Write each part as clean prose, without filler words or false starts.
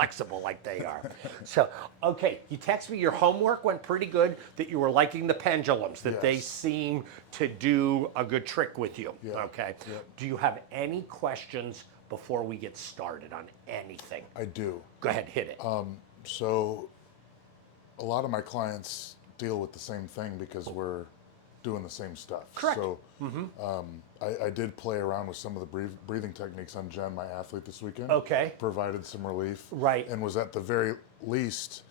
flexible like they are. So, okay, you text me your homework went pretty good, that you were liking the pendulums, that they Yes. seem to do a good trick with you. Yeah. Okay. Yep. Do you have any questions before we get started on anything? I do. Go ahead, hit it. So a lot of my clients deal with the same thing because we're doing the same stuff. Correct. So I did play around with some of the breathing techniques on Jen, my athlete, this weekend. Okay. Provided some relief. Right. And was at the very least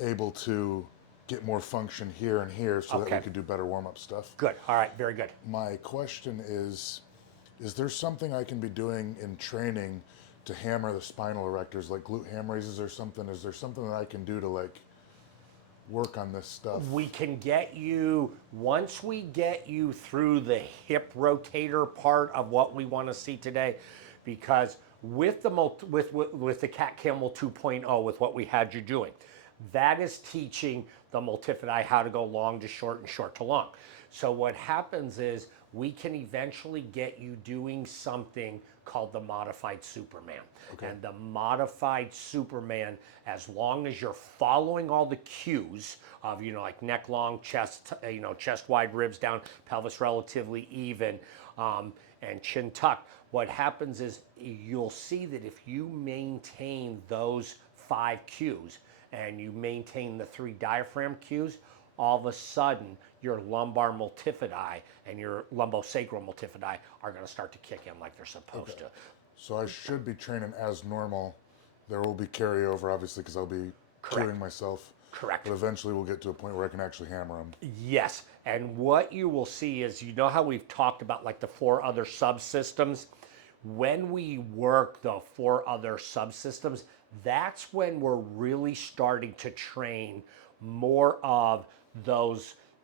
able to get more function here and here so that Okay. we could do better warm-up stuff. Good. All right. Very good. My question is there something I can be doing in training to hammer the spinal erectors, like glute ham raises or something? Is there something that I can do to like work on this stuff? We can get you, once we get you through the hip rotator part of what we want to see today, because with the Cat Camel 2.0, with what we had you doing, that is teaching the multifidi how to go long to short and short to long. So what happens is we can eventually get you doing something called the modified Superman. Okay. And the modified Superman, as long as you're following all the cues of, like neck long, chest, chest wide, ribs down, pelvis relatively even, and chin tucked, what happens is you'll see that if you maintain those 5 cues and you maintain the 3 diaphragm cues, all of a sudden your lumbar multifidi and your lumbosacral multifidi are going to start to kick in like they're supposed to. So I should be training as normal. There will be carryover, obviously, because I'll be Correct. cueing myself. Correct. But eventually we'll get to a point where I can actually hammer them. Yes, and what you will see is, how we've talked about like the 4 other subsystems? When we work the 4 other subsystems, that's when we're really starting to train more of the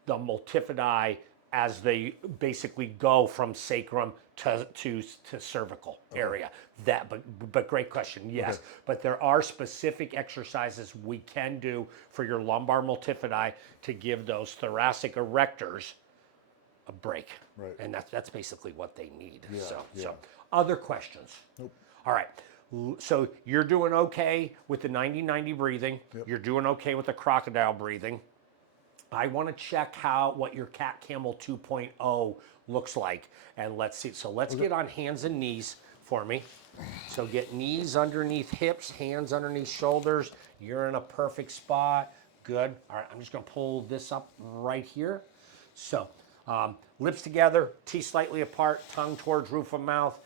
multifidi as they basically go from sacrum to cervical area. But great question, yes. Okay. But there are specific exercises we can do for your lumbar multifidi to give those thoracic erectors a break. Right. And that's basically what they need. Yeah, So other questions? Nope. All right. So you're doing okay with the 90-90 breathing. Yep. You're doing okay with the crocodile breathing. I want to check what your Cat Camel 2.0 looks like. And let's see. So let's get on hands and knees for me. So get knees underneath hips, hands underneath shoulders. You're in a perfect spot. Good. All right, I'm just going to pull this up right here. So lips together, teeth slightly apart, tongue towards roof of mouth.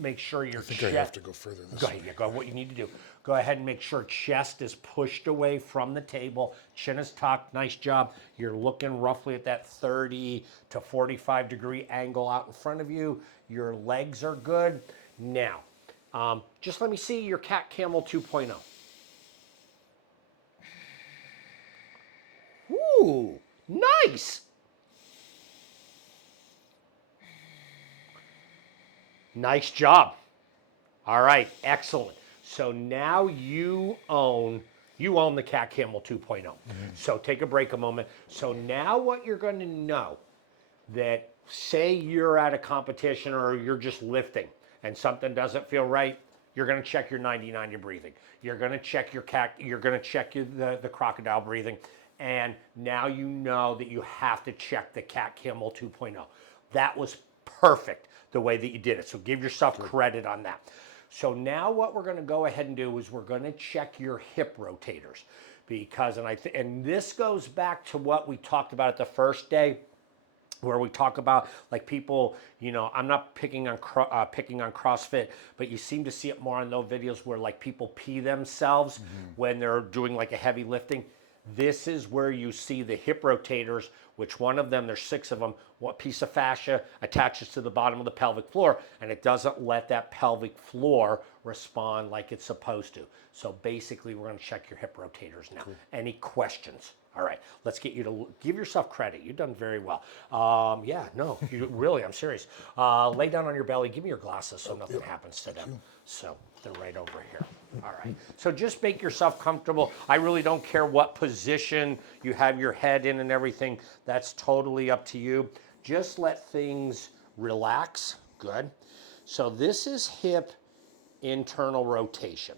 Make sure your I think I have to go further this Go ahead, yeah, go what you need to do. Go ahead and make sure chest is pushed away from the table, chin is tucked, nice job. You're looking roughly at that 30 to 45 degree angle out in front of you. Your legs are good. Now, just let me see your Cat Camel 2.0. Ooh, nice. Nice job. All right, excellent. So now you own the Cat Camel 2.0. So take a break a moment. So now what you're going to know, that say you're at a competition or you're just lifting and something doesn't feel right, you're going to check your 90-90 breathing. You're going to check the crocodile breathing, and now you know that you have to check the Cat Camel 2.0. That was perfect the way that you did it. So give yourself credit on that. So now what we're going to go ahead and do is we're going to check your hip rotators, because and this goes back to what we talked about at the first day, where we talk about like people, I'm not picking on CrossFit, but you seem to see it more on those videos where like people pee themselves when they're doing like a heavy lifting. This is where you see the hip rotators, which one of them, there's 6 of them, what piece of fascia attaches to the bottom of the pelvic floor, and it doesn't let that pelvic floor respond like it's supposed to. So basically, we're going to check your hip rotators now. Cool. Any questions? All right, let's get you to give yourself credit. You've done very well. Really, I'm serious. Lay down on your belly. Give me your glasses so nothing happens to them. So they're right over here. All right. So just make yourself comfortable. I really don't care what position you have your head in and everything. That's totally up to you. Just let things relax. Good. So this is hip internal rotation.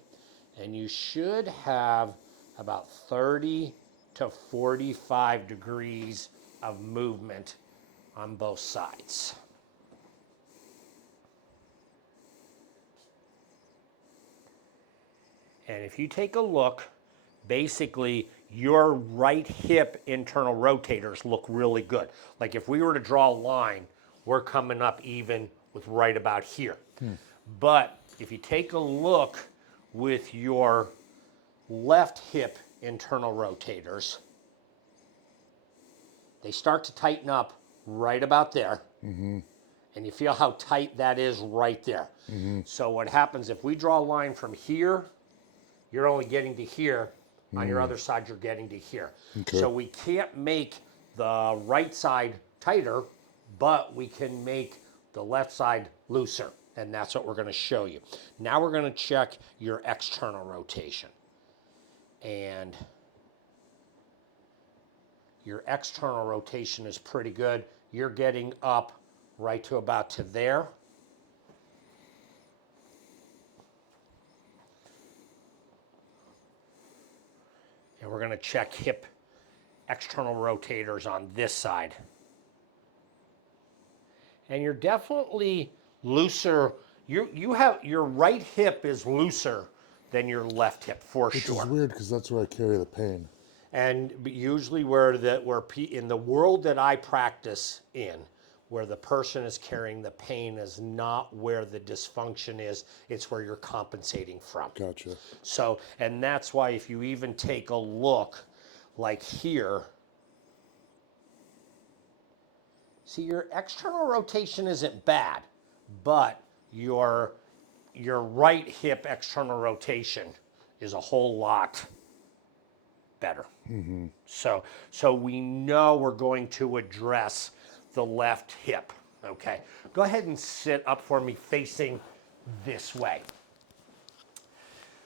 And you should have about 30 to 45 degrees of movement on both sides. And if you take a look, basically your right hip internal rotators look really good. Like if we were to draw a line, we're coming up even with right about here. But if you take a look with your left hip internal rotators, they start to tighten up right about there. And you feel how tight that is right there. So what happens if we draw a line from here, you're only getting to here. On your other side, you're getting to here. Okay. So we can't make the right side tighter, but we can make the left side looser. And that's what we're going to show you. Now we're going to check your external rotation. And your external rotation is pretty good. You're getting up right to about to there. And we're going to check hip external rotators on this side. And you're definitely looser. You have your right hip is looser than your left hip for Which sure. is weird because that's where I carry the pain. And usually in the world that I practice in, where the person is carrying the pain is not where the dysfunction is, it's where you're compensating from. Gotcha. So, and that's why if you even take a look like here, see your external rotation isn't bad, but your right hip external rotation is a whole lot better. So we know we're going to address the left hip. Okay, go ahead and sit up for me facing this way.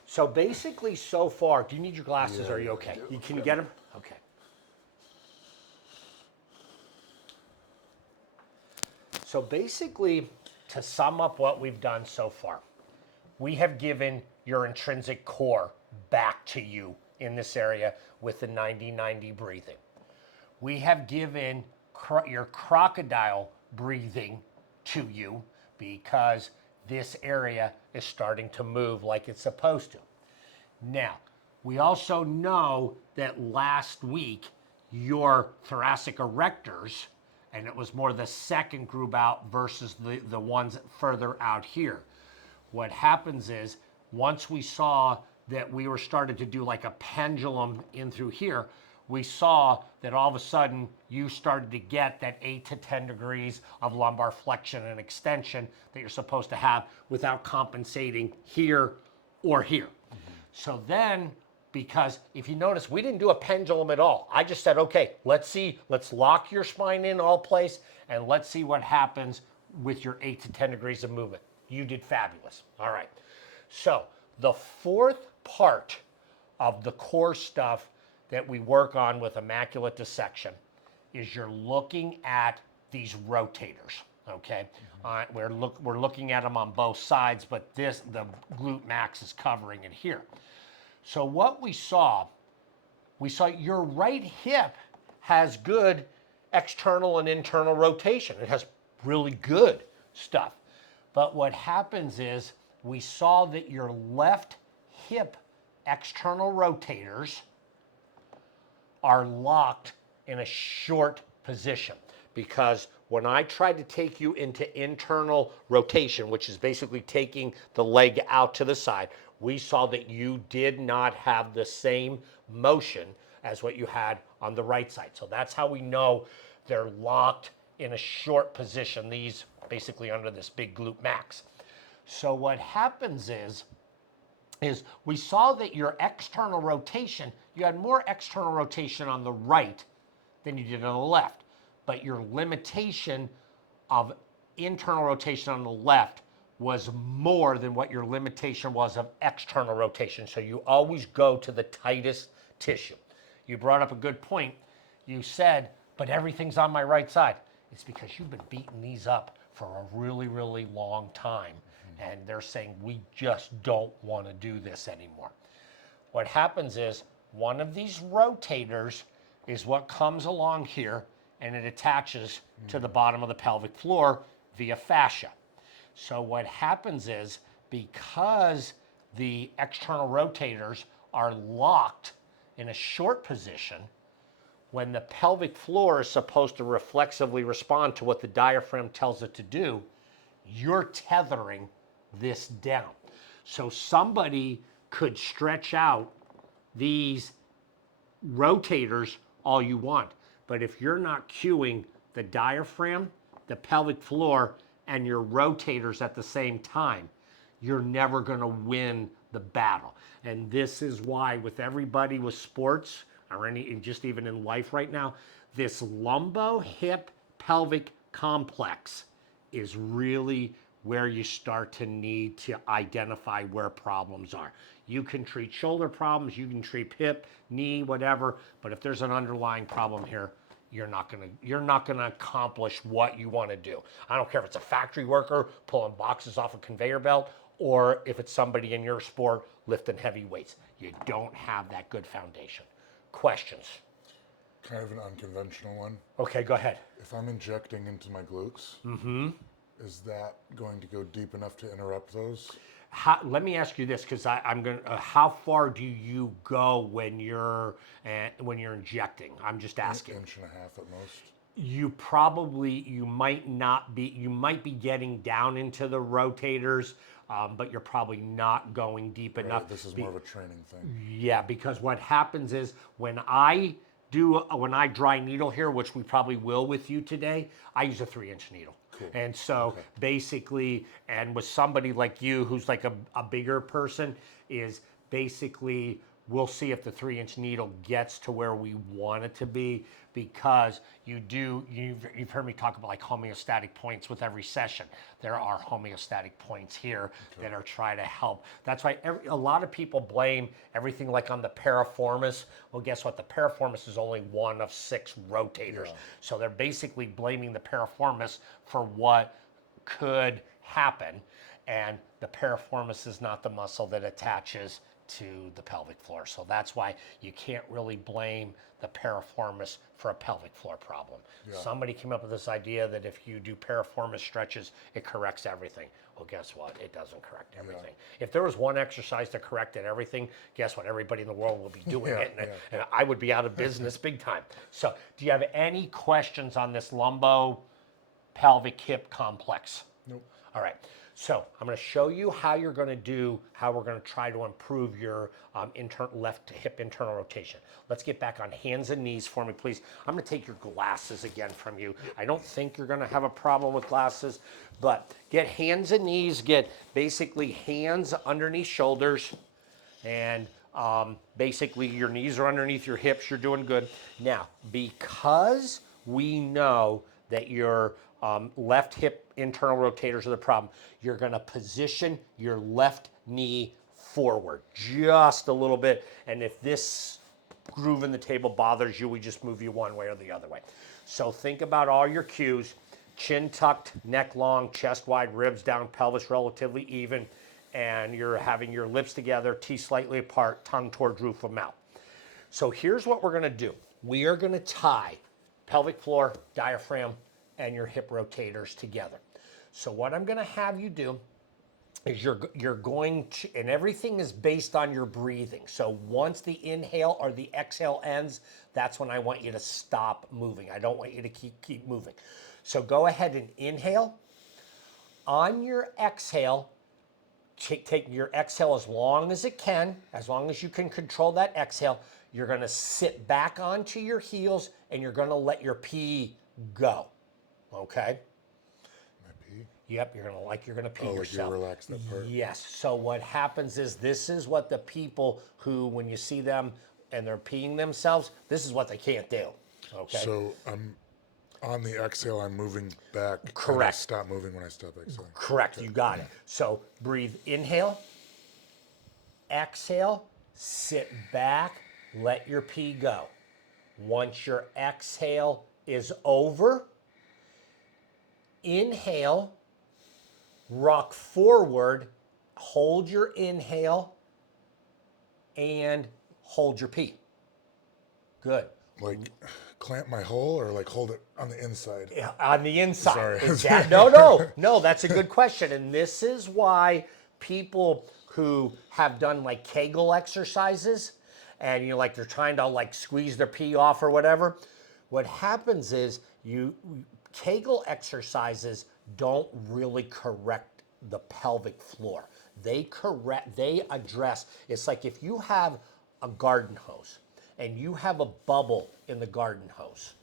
So basically, so far, do you need your glasses? Are you okay? Can you get them? Okay. So basically, to sum up what we've done so far, we have given your intrinsic core back to you in this area with the 90-90 breathing. We have given your crocodile breathing to you because this area is starting to move like it's supposed to. Now, we also know that last week your thoracic erectors, and it was more the second group out versus the ones further out here. What happens is once we saw that we were started to do like a pendulum in through here, we saw that all of a sudden you started to get that 8 to 10 degrees of lumbar flexion and extension that you're supposed to have without compensating here or here. So then, because if you notice, we didn't do a pendulum at all. I just said, okay, let's lock your spine in all place and let's see what happens with your 8 to 10 degrees of movement. You did fabulous. All right. So the fourth part of the core stuff that we work on with immaculate dissection is you're looking at these rotators, okay? We're looking at them on both sides, but the glute max is covering it here. So what we saw your right hip has good external and internal rotation. It has really good stuff. But what happens is we saw that your left hip external rotators are locked in a short position, because when I tried to take you into internal rotation, which is basically taking the leg out to the side, we saw that you did not have the same motion as what you had on the right side. So that's how we know they're locked in a short position, these basically under this big glute max. So what happens is we saw that your external rotation, you had more external rotation on the right than you did on the left, but your limitation of internal rotation on the left was more than what your limitation was of external rotation. So you always go to the tightest tissue. You brought up a good point. You said, but everything's on my right side. It's because you've been beating these up for a really, really long time. And they're saying, we just don't want to do this anymore. what happens is one of these rotators is what comes along here and it attaches to the bottom of the pelvic floor via fascia. So what happens is because the external rotators are locked in a short position, when the pelvic floor is supposed to reflexively respond to what the diaphragm tells it to do, you're tethering this down. So somebody could stretch out these rotators all you want, but if you're not cueing the diaphragm, the pelvic floor, and your rotators at the same time, you're never going to win the battle. And this is why with everybody with sports, or just even in life right now, this lumbo hip pelvic complex is really where you start to need to identify where problems are. You can treat shoulder problems, you can treat hip, knee, whatever, but if there's an underlying problem here, you're not gonna accomplish what you want to do. I don't care if it's a factory worker pulling boxes off a conveyor belt or if it's somebody in your sport lifting heavy weights. You don't have that good foundation. Questions? Kind of an unconventional one. Okay, go ahead. If I'm injecting into my glutes, is that going to go deep enough to interrupt those? Let me ask you this, because I'm going. How far do you go when you're injecting? I'm just asking. Inch and a half at most. You might be getting down into the rotators, but you're probably not going deep enough. This is more of a training thing. Yeah, because what happens is when I dry needle here, which we probably will with you today, I use a 3-inch needle. Cool. And so basically, and with somebody like you who's like a bigger person, is basically we'll see if the 3-inch needle gets to where we want it to be, because you've heard me talk about like homeostatic points with every session. There are homeostatic points here that are trying to help. That's why a lot of people blame everything like on the piriformis. Well, guess what? The piriformis is only one of 6 rotators. So they're basically blaming the piriformis for what could happen. And the piriformis is not the muscle that attaches to the pelvic floor. So that's why you can't really blame the piriformis for a pelvic floor problem. Somebody came up with this idea that if you do piriformis stretches, it corrects everything. Well, guess what? It doesn't correct everything. If there was one exercise that corrected everything, guess what? Everybody in the world would be doing it, and I would be out of business big time. So do you have any questions on this lumbo pelvic hip complex? Nope. All right. So I'm going to show you how we're going to try to improve your left hip internal rotation. Let's get back on hands and knees for me, please. I'm going to take your glasses again from you. I don't think you're going to have a problem with glasses, but get hands and knees, get basically hands underneath shoulders, and basically your knees are underneath your hips. You're doing good. Now, because we know that your left hip internal rotators are the problem, you're going to position your left knee forward just a little bit. And if this groove in the table bothers you, we just move you one way or the other way. So think about all your cues: chin tucked, neck long, chest wide, ribs down, pelvis relatively even, and you're having your lips together, teeth slightly apart, tongue towards roof of mouth. So here's what we're going to do. We are going to tie pelvic floor, diaphragm, and your hip rotators together. So what I'm going to have you do is you're going to, and everything is based on your breathing. So once the inhale or the exhale ends, that's when I want you to stop moving. I don't want you to keep moving. So go ahead and inhale. On your exhale, take your exhale as long as it can, as long as you can control that exhale. You're going to sit back onto your heels and you're going to let your pee go. Okay? My pee? Yep, you're gonna pee yourself. Like you relax that part. Yes. So what happens is this is what the people who, when you see them and they're peeing themselves, this is what they can't do. Okay. So I'm on the exhale, I'm moving back. Correct. And I stop moving when I stop exhaling. Correct. You got it. So breathe. Inhale. Exhale. Sit back. Let your pee go. Once your exhale is over, inhale, rock forward, hold your inhale, and hold your pee. Good. Like clamp my hole or like hold it on the inside? Yeah, on the inside. Sorry. No, that's a good question. And this is why people who have done like Kegel exercises and like they're trying to like squeeze their pee off or whatever, what happens is Kegel exercises don't really correct the pelvic floor. They address, it's like if you have a garden hose and you have a bubble in the garden hose,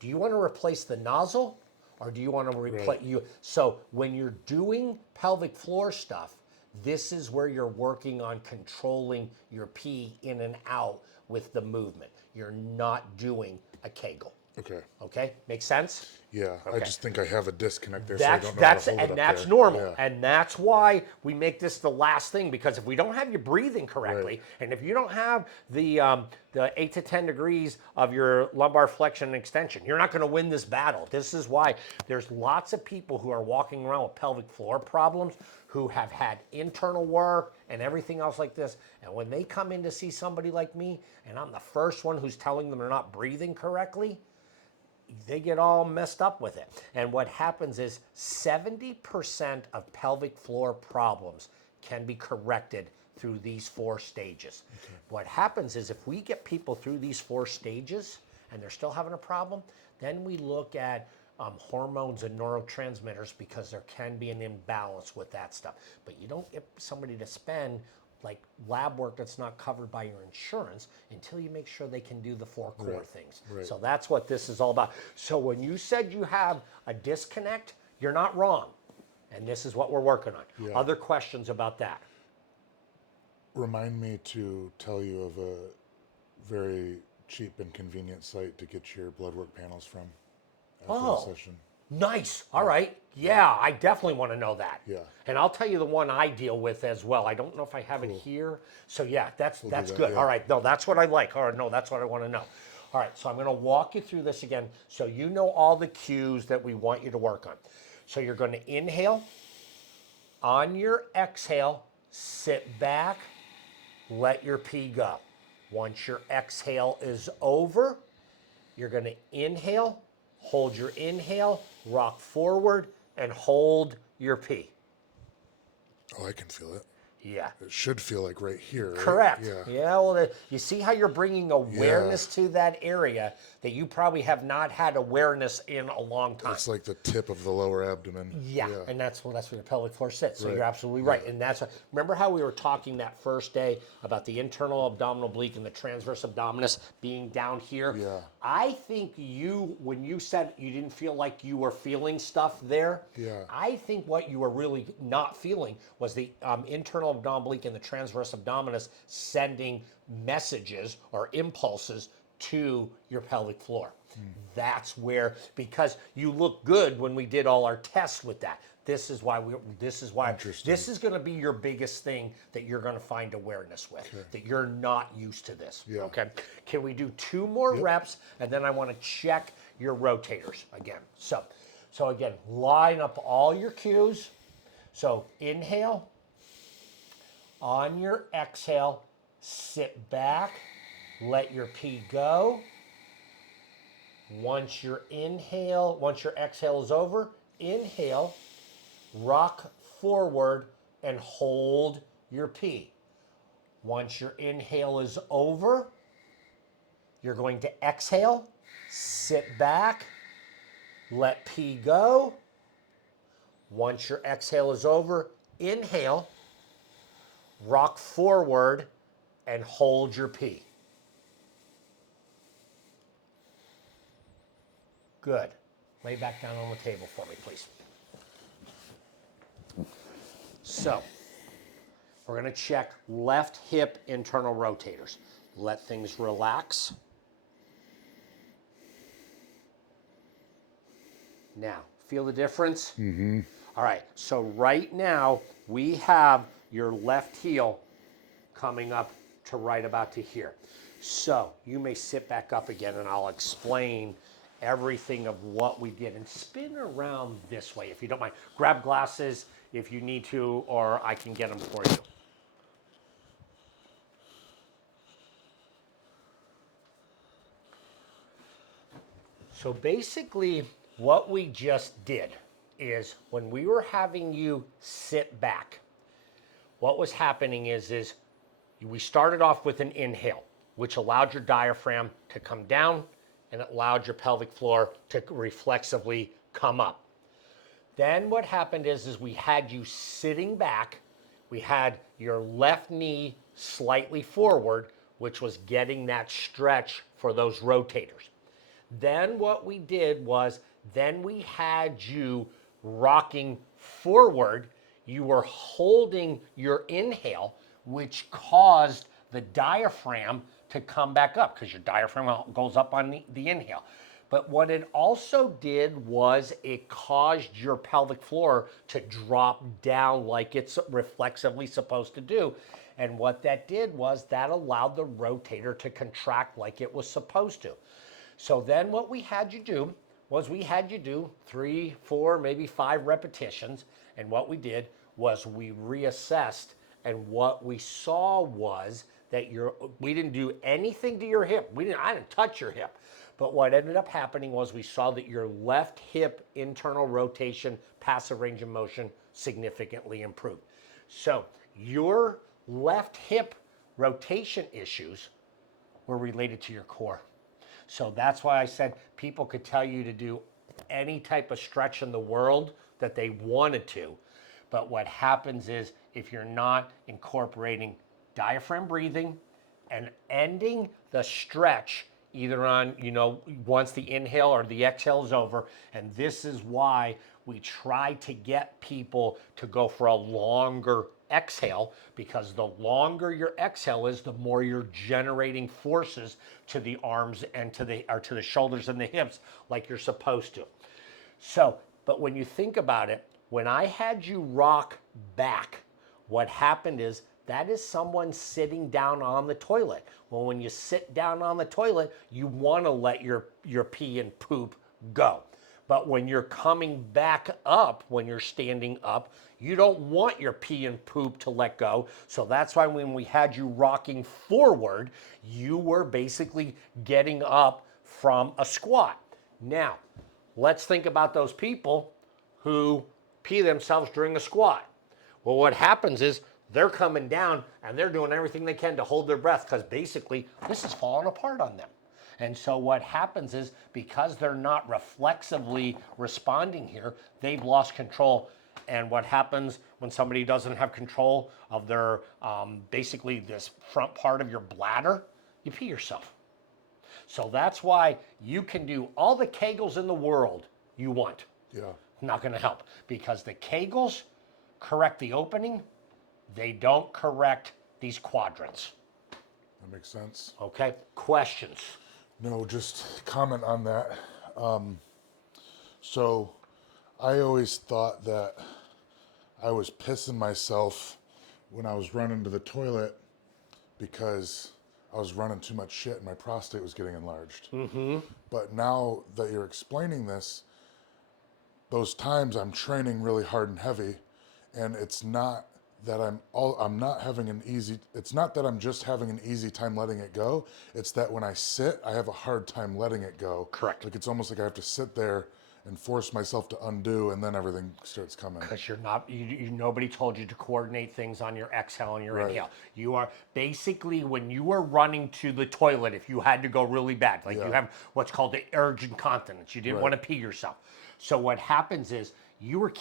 do you want to replace the nozzle or do you want to replace you? So when you're doing pelvic floor stuff, this is where you're working on controlling your pee in and out with the movement. You're not doing a Kegel. Okay. Okay, makes sense? Yeah, I Okay. just think I have a disconnect there, so I don't know how to hold it up that's there. normal, Yeah. and that's why we make this the last thing, because if we don't have you breathing correctly, Right. and if you don't have the 8 to 10 degrees of your lumbar flexion and extension, you're not going to win this battle. This is why there's lots of people who are walking around with pelvic floor problems who have had internal work and everything else like this, and when they come in to see somebody like me, and I'm the first one who's telling them they're not breathing correctly, they get all messed up with it. And what happens is 70% of pelvic floor problems can be corrected through these 4 stages. Okay. What happens is if we get people through these 4 stages and they're still having a problem, then we look at hormones and neurotransmitters, because there can be an imbalance with that stuff. But you don't get somebody to spend like lab work that's not covered by your insurance until you make sure they can do the 4 core things. Right. So that's what this is all about. So when you said you have a disconnect, you're not wrong. And this is what we're working on. Yeah. Other questions about that? Remind me to tell you of a very cheap and convenient site to get your blood work panels from after the session. Nice. All right. Yeah, I definitely want to know that. Yeah. And I'll tell you the one I deal with as well. I don't know if I have it here. So yeah, that's do good. that, yeah. All right. No, that's what I like. All right. No, that's what I want to know. All right. So I'm going to walk you through this again so you know all the cues that we want you to work on. So you're going to inhale. On your exhale, sit back, let your pee go. Once your exhale is over, you're going to inhale, hold your inhale, rock forward, and hold your pee. Oh, I can feel it. Yeah. It should feel like right here. Right? Correct. Yeah. Well, you see how you're bringing awareness to that area that you probably have not had awareness in a long time. It's like the tip of the lower abdomen. Yeah, and that's where your pelvic floor sits. So Right. you're absolutely right. And that's remember how we were talking that first day about the internal abdominal oblique and the transverse abdominis being down here? Yeah. I think when you said you didn't feel like you were feeling stuff there, Yeah. I think what you were really not feeling was the internal abdominal oblique and the transverse abdominis sending messages or impulses to your pelvic floor. That's where, because you look good when we did all our tests with that. This is why this is going to be your biggest thing that you're going to find awareness with, that you're not used to this. Yeah. Okay. Can we do 2 more reps, and then I want to check your rotators again. So again, line up all your cues. So inhale. On your exhale, sit back, let your pee go. Once your exhale is over, inhale, rock forward, and hold your pee. Once your inhale is over, you're going to exhale, sit back, let pee go. Once your exhale is over, inhale, rock forward, and hold your pee. Good. Lay back down on the table for me, please. So, we're going to check left hip internal rotators. Let things relax. Now, feel the difference? Mm-hmm. All right, so right now, we have your left heel coming up to right about to here. So, you may sit back up again and I'll explain everything of what we did, and spin around this way if you don't mind. Grab glasses if you need to, or I can get them for you. So basically, what we just did is when we were having you sit back, what was happening is we started off with an inhale, which allowed your diaphragm to come down and it allowed your pelvic floor to reflexively come up. Then what happened is we had you sitting back. We had your left knee slightly forward, which was getting that stretch for those rotators. Then what we did was then we had you rocking forward. You were holding your inhale, which caused the diaphragm to come back up because your diaphragm goes up on the inhale. But what it also did was it caused your pelvic floor to drop down like it's reflexively supposed to do. And what that did was that allowed the rotator to contract like it was supposed to. So then what we had you do was we had you do 3, 4, maybe 5 repetitions. And what we did was we reassessed. And what we saw was that we didn't do anything to your hip. I didn't touch your hip. But what ended up happening was we saw that your left hip internal rotation, passive range of motion significantly improved. So your left hip rotation issues were related to your core. So that's why I said people could tell you to do any type of stretch in the world that they wanted to. But what happens is if you're not incorporating diaphragm breathing and ending the stretch either on, once the inhale or the exhale is over. And this is why we try to get people to go for a longer exhale, because the longer your exhale is, the more you're generating forces to the arms and to the shoulders and the hips like you're supposed to. So, but when you think about it, when I had you rock back, what happened is that is someone sitting down on the toilet. Well, when you sit down on the toilet, you want to let your pee and poop go. But when you're coming back up, when you're standing up, you don't want your pee and poop to let go. So that's why when we had you rocking forward, you were basically getting up from a squat. Now, let's think about those people who pee themselves during a squat. Well, what happens is they're coming down and they're doing everything they can to hold their breath because basically this is falling apart on them. And so what happens is because they're not reflexively responding here, they've lost control. And what happens when somebody doesn't have control of their, basically this front part of your bladder, you pee yourself. So that's why you can do all the Kegels in the world you want. Yeah. Not going to help because the Kegels correct the opening. They don't correct these quadrants. That makes sense. Okay, questions? No, just comment on that. So I always thought that I was pissing myself when I was running to the toilet because I was running too much shit and my prostate was getting enlarged. Mm-hmm. But now that you're explaining this, those times I'm training really hard and heavy, and it's not that it's not that I'm just having an easy time letting it go. It's that when I sit, I have a hard time letting it go. Correct. Like it's almost like I have to sit there and force myself to undo, and then everything starts coming. Because you're not, nobody told you to coordinate things on your exhale and your inhale. You are basically, when you are running to the toilet, if you had to go really bad, like you have what's called the urge incontinence, you didn't want to pee yourself. So what happens is you were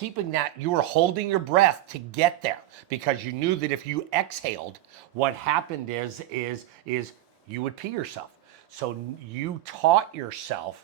you were holding your breath to get there because you knew that if you exhaled, what happened is you would pee yourself. So you taught yourself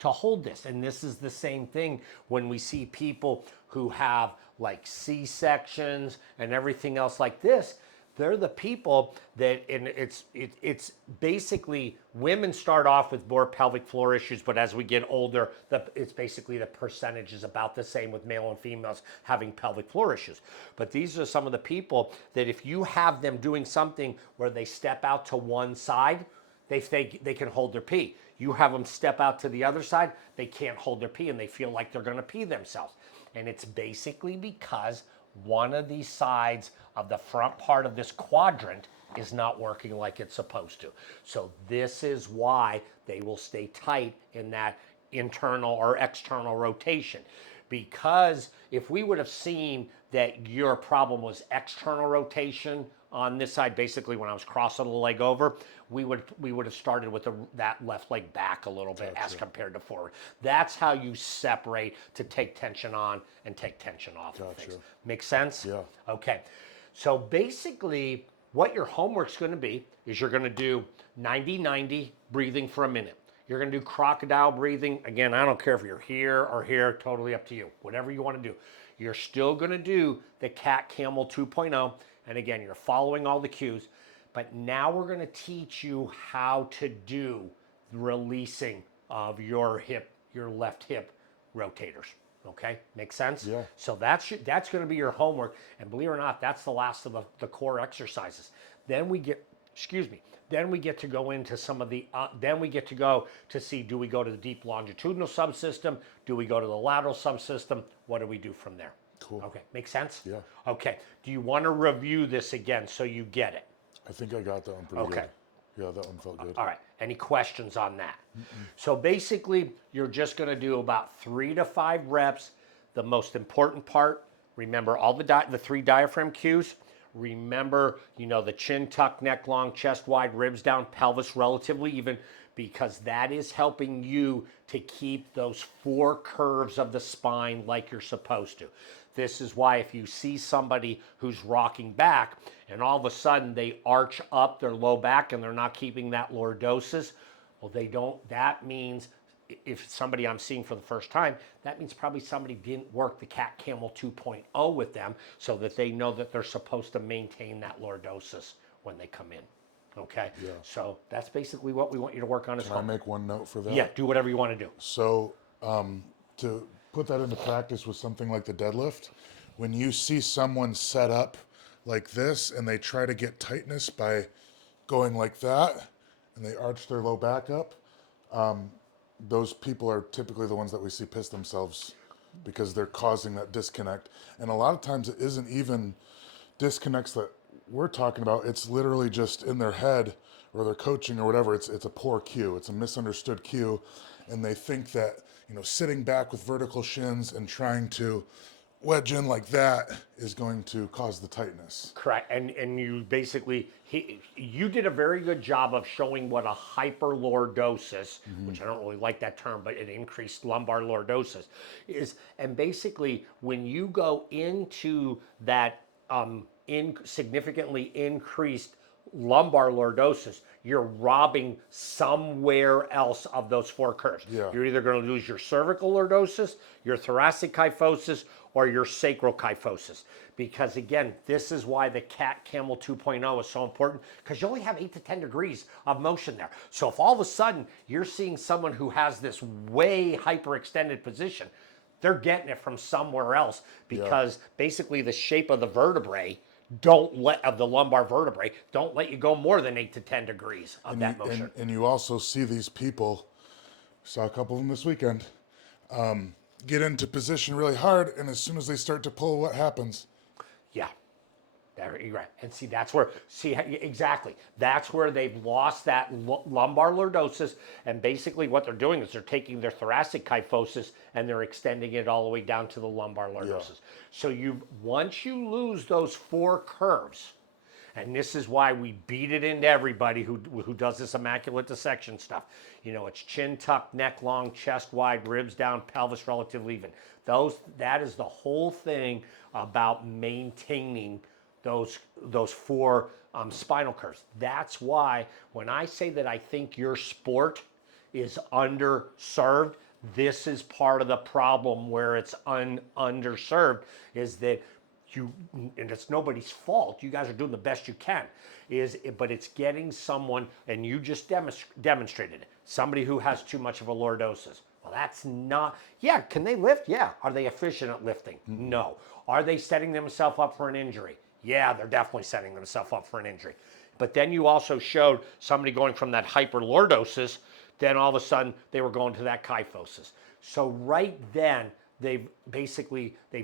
to hold this. And this is the same thing when we see people who have like C-sections and everything else like this. They're the people that, and it's basically women start off with more pelvic floor issues, but as we get older, it's basically the percentage is about the same with male and females having pelvic floor issues. But these are some of the people that if you have them doing something where they step out to one side, they can hold their pee. You have them step out to the other side, they can't hold their pee and they feel like they're gonna pee themselves. And it's basically because one of these sides of the front part of this quadrant is not working like it's supposed to. So this is why they will stay tight in that internal or external rotation. Because if we would have seen that your problem was external rotation on this side, basically when I was crossing the leg over, we would have started with that left leg back a little bit as compared to forward. That's how you separate to take tension on and take tension off of things. Make sense? Yeah. Okay. So basically, what your homework's going to be is you're going to do 90-90 breathing for a minute. You're going to do crocodile breathing. Again, I don't care if you're here or here, totally up to you. Whatever you want to do. You're still going to do the cat camel 2.0. And again, you're following all the cues. But now we're going to teach you how to do the releasing of your hip, your left hip rotators. Okay, makes sense? Yeah. So that's going to be your homework. And believe it or not, that's the last of the core exercises. Then we get, then we get to go into some of the, then we get to go to see, do we go to the deep longitudinal subsystem? Do we go to the lateral subsystem? What do we do from there? Cool. Okay, make sense? Yeah. Okay, do you want to review this again so you get it? I think I got that one pretty Okay. good. Yeah, that one felt good. All right, any questions on that? So basically, you're just going to do about 3 to 5 reps. The most important part, remember all the 3 diaphragm cues. Remember, the chin tuck, neck long, chest wide, ribs down, pelvis relatively even, because that is helping you to keep those 4 curves of the spine like you're supposed to. This is why if you see somebody who's rocking back and all of a sudden they arch up their low back and they're not keeping that lordosis, well, that means if somebody I'm seeing for the first time, that means probably somebody didn't work the Cat Camel 2.0 with them so that they know that they're supposed to maintain that lordosis when they come in. Okay? Yeah. So that's basically what we want you to work on as Can I well. make one note for that? Yeah, do whatever you want to do. So to put that into practice with something like the deadlift, when you see someone set up like this and they try to get tightness by going like that and they arch their low back up, those people are typically the ones that we see piss themselves because they're causing that disconnect. And a lot of times it isn't even disconnects that we're talking about. It's literally just in their head or their coaching or whatever. It's a poor cue. It's a misunderstood cue. And they think that, sitting back with vertical shins and trying to wedge in like that is going to cause the tightness. Correct, and you basically, you did a very good job of showing what a hyperlordosis, which I don't really like that term, but an increased lumbar lordosis is. And basically, when you go into that significantly increased lumbar lordosis, you're robbing somewhere else of those 4 curves. Yeah. You're either going to lose your cervical lordosis, your thoracic kyphosis, or your sacral kyphosis. Because again, this is why the Cat Camel 2.0 is so important, because you only have 8 to 10 degrees of motion there. So if all of a sudden you're seeing someone who has this way hyperextended position, they're getting it from somewhere else, because basically the shape of the vertebrae of the lumbar vertebrae don't let you go more than 8 to 10 degrees of that motion. And you also see these people, saw a couple of them this weekend, get into position really hard, and as soon as they start to pull, what happens? Yeah, you're right. And see, exactly. That's where they've lost that lumbar lordosis. And basically what they're doing is they're taking their thoracic kyphosis and they're extending it all the way down to the lumbar lordosis. So once you lose those 4 curves, and this is why we beat it into everybody who does this immaculate dissection stuff. It's chin tuck, neck long, chest wide, ribs down, pelvis relatively even. That is the whole thing about maintaining those 4 spinal curves. That's why when I say that I think your sport is underserved, this is part of the problem where it's underserved, is that and it's nobody's fault. You guys are doing the best you can. But it's getting someone, and you just demonstrated it, somebody who has too much of a lordosis. Well, that's not, can they lift? Yeah. Are they efficient at lifting? No. Are they setting themselves up for an injury? Yeah, they're definitely setting themselves up for an injury. But then you also showed somebody going from that hyperlordosis, then all of a sudden they were going to that kyphosis. So right then, they've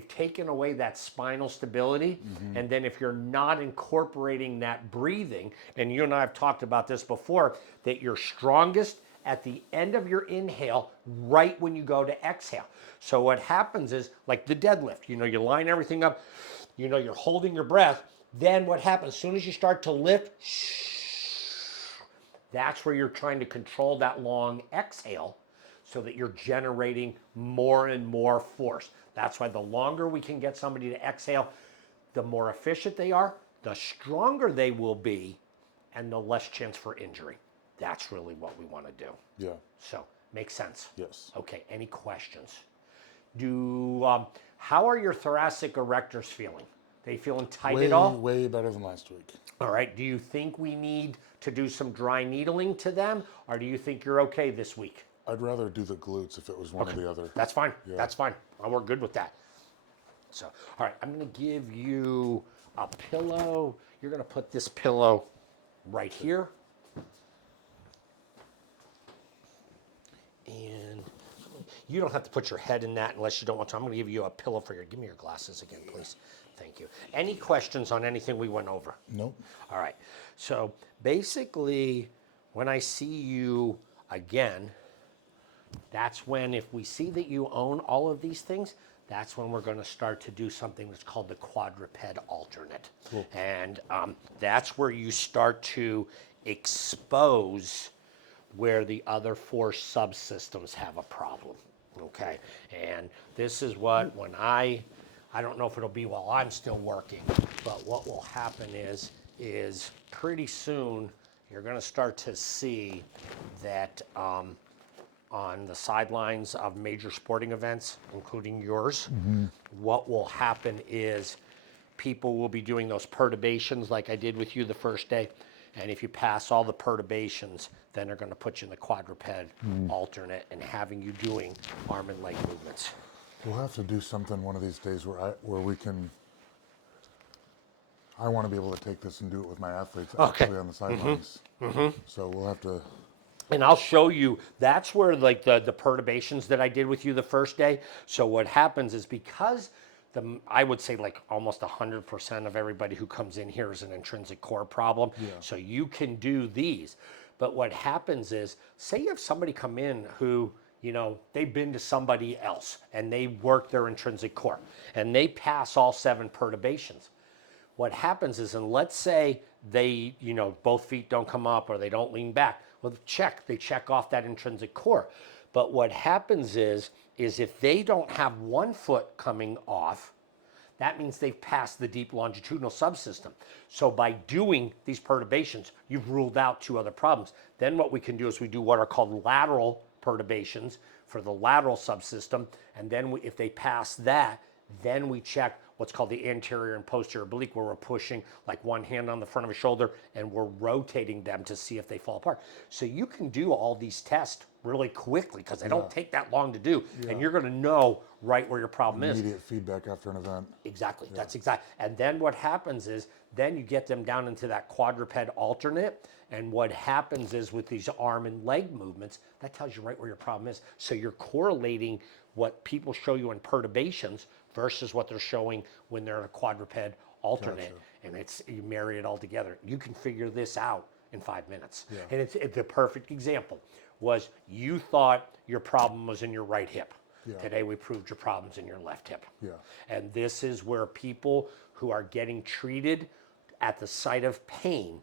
taken away that spinal stability. And then if you're not incorporating that breathing, and you and I have talked about this before, that your strongest at the end of your inhale right when you go to exhale. So what happens is, like the deadlift, you line everything up, you're holding your breath. Then what happens, as soon as you start to lift, that's where you're trying to control that long exhale so that you're generating more and more force. That's why the longer we can get somebody to exhale, the more efficient they are, the stronger they will be, and the less chance for injury. That's really what we want to do. Yeah. So, makes sense? Yes. Okay, any questions? How are your thoracic erectors feeling? They feeling tight Way, at all? way better than last week. All right, do you think we need to do some dry needling to them, or do you think you're okay this week? I'd rather do the glutes if it was one or the other. That's fine. Yeah. That's fine. We're good with that. So, all right, I'm going to give you a pillow. You're going to put this pillow right here. And you don't have to put your head in that unless you don't want to. I'm going to give you a pillow for give me your glasses again, please. Thank you. Any questions on anything we went over? Nope. All right. So basically, when I see you again, that's when, if we see that you own all of these things, that's when we're going to start to do something that's called the quadruped alternate. Cool. And that's where you start to expose where the other four subsystems have a problem. Okay. And this is what, when I don't know if it'll be while I'm still working, but what will happen is pretty soon you're going to start to see that on the sidelines of major sporting events, including yours, what will happen is people will be doing those perturbations like I did with you the first day. And if you pass all the perturbations, then they're going to put you in the quadruped alternate and having you doing arm and leg movements. We'll have to do something one of these days where we can. I want to be able to take this and do it with my athletes actually on the sidelines. So we'll have to. And I'll show you, that's where like the perturbations that I did with you the first day. So what happens is, because I would say like almost 100% of everybody who comes in here is an intrinsic core problem. Yeah. So you can do these. But what happens is, say you have somebody come in who, they've been to somebody else and they work their intrinsic core and they pass all 7 perturbations. What happens is, and let's say they, both feet don't come up or they don't lean back. Well, they check off that intrinsic core. But what happens is if they don't have one foot coming off, that means they've passed the deep longitudinal subsystem. So by doing these perturbations, you've ruled out 2 other problems. Then what we can do is we do what are called lateral perturbations for the lateral subsystem. And then if they pass that, then we check what's called the anterior and posterior oblique, where we're pushing like one hand on the front of a shoulder and we're rotating them to see if they fall apart. So you can do all these tests really quickly because they don't take that long to do. And you're going to know right where your problem is. Immediate feedback after an event. Exactly. Yeah. That's exact. And then what happens is, then you get them down into that quadruped alternate. And what happens is, with these arm and leg movements, that tells you right where your problem is. So you're correlating what people show you in perturbations versus what they're showing when they're in a quadruped alternate. Gotcha. And you marry it all together. You can figure this out in 5 minutes. Yeah. And it's the perfect example was, you thought your problem was in your right hip. Yeah. Today we proved your problem's in your left hip. Yeah. And this is where people who are getting treated at the site of pain,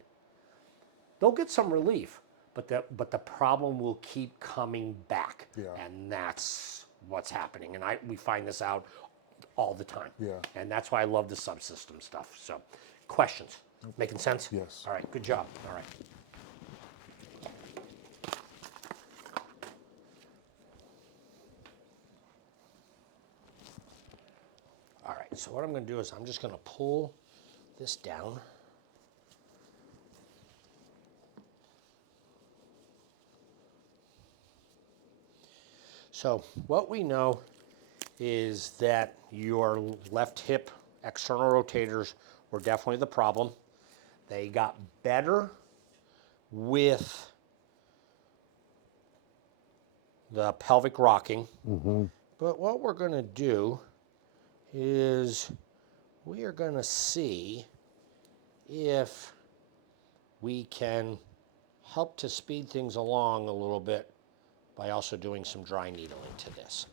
they'll get some relief, but the problem will keep coming back. Yeah. And that's what's happening. And we find this out all the time. Yeah. And that's why I love the subsystem stuff. So, questions? Making sense? Yes. All right, good job. All right. All right, so what I'm going to do is I'm just going to pull this down. So what we know is that your left hip external rotators were definitely the problem. They got better with the pelvic rocking. But what we're going to do is we are going to see if we can help to speed things along a little bit by also doing some dry needling to this.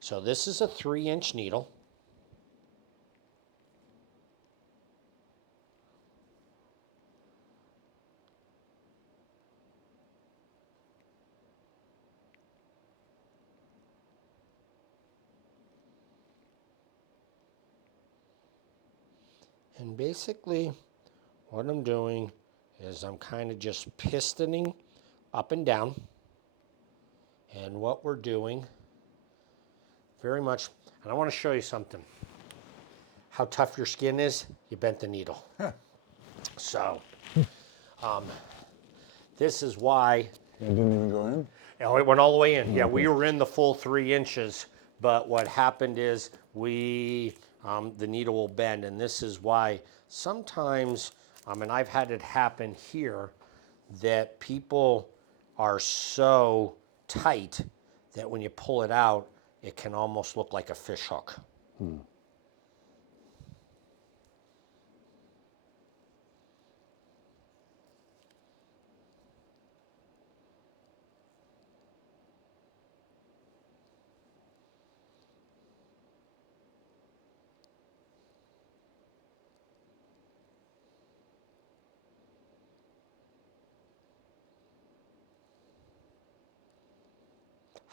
So this is a 3-inch needle. And basically what I'm doing is I'm kind of just pistoning up and down. And what we're doing very much, and I want to show you something. How tough your skin is, you bent the needle. So this is why. It didn't even go in? Oh, it went all the way in. Yeah, we were in the full 3 inches, but what happened is the needle will bend, and this is why sometimes, and I've had it happen here, that people are so tight that when you pull it out, it can almost look like a fish hook.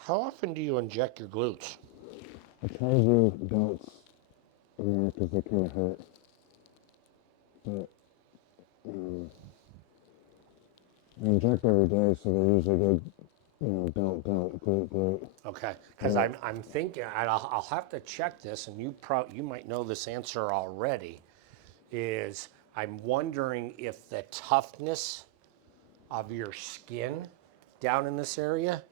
How often do you inject your glutes? I try to do belts because they kind of hurt. But I inject every day, so they usually go, belt, glute. Okay, because I'm thinking, and I'll have to check this, and you might know this answer already, is I'm wondering if the toughness of your skin down in this area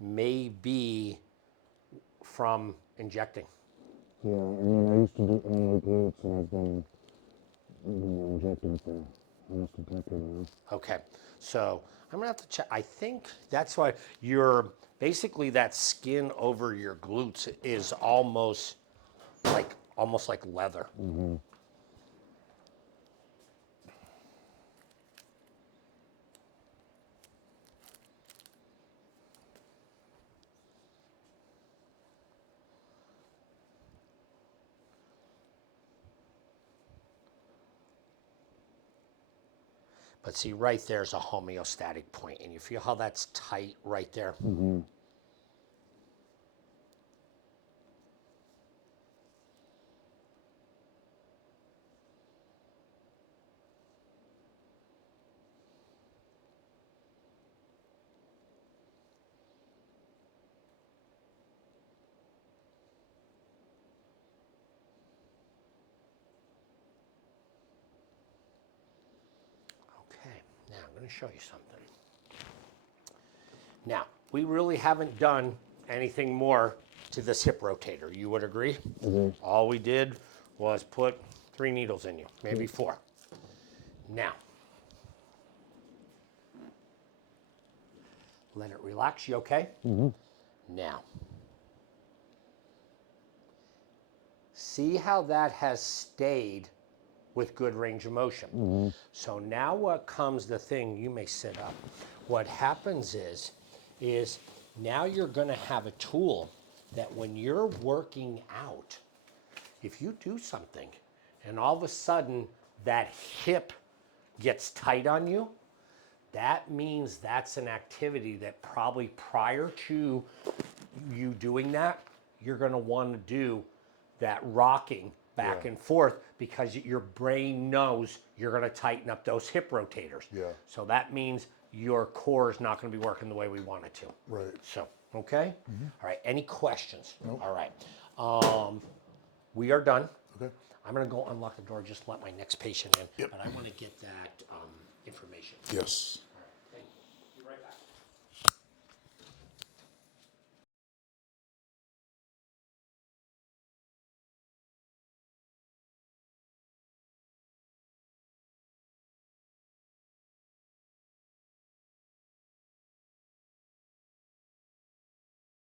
may be from injecting. Yeah, I used to do only glutes, and I've been injecting for almost a decade now. Okay, so I'm gonna have to check. I think that's why basically that skin over your glutes is almost like leather. But see, right there's a homeostatic point, and you feel how that's tight right there? Okay, now I'm going to show you something. Now, we really haven't done anything more to this hip rotator. You would agree? All we did was put 3 needles in you, maybe 4. Now, let it relax. You okay? Now, see how that has stayed with good range of motion. So now what comes the thing, you may sit up. What happens is now you're going to have a tool that when you're working out, if you do something and all of a sudden that hip gets tight on you, that means that's an activity that probably prior to you doing that, you're going to want to do that rocking back and forth because your brain knows you're going to tighten up those hip rotators. Yeah. So that means your core is not going to be working the way we want it to. Right. So, okay? All right. Any questions? Nope. All right. We are done. Okay. I'm going to go unlock the door, just let my next patient in. Yep. But I want to get that information. Yes.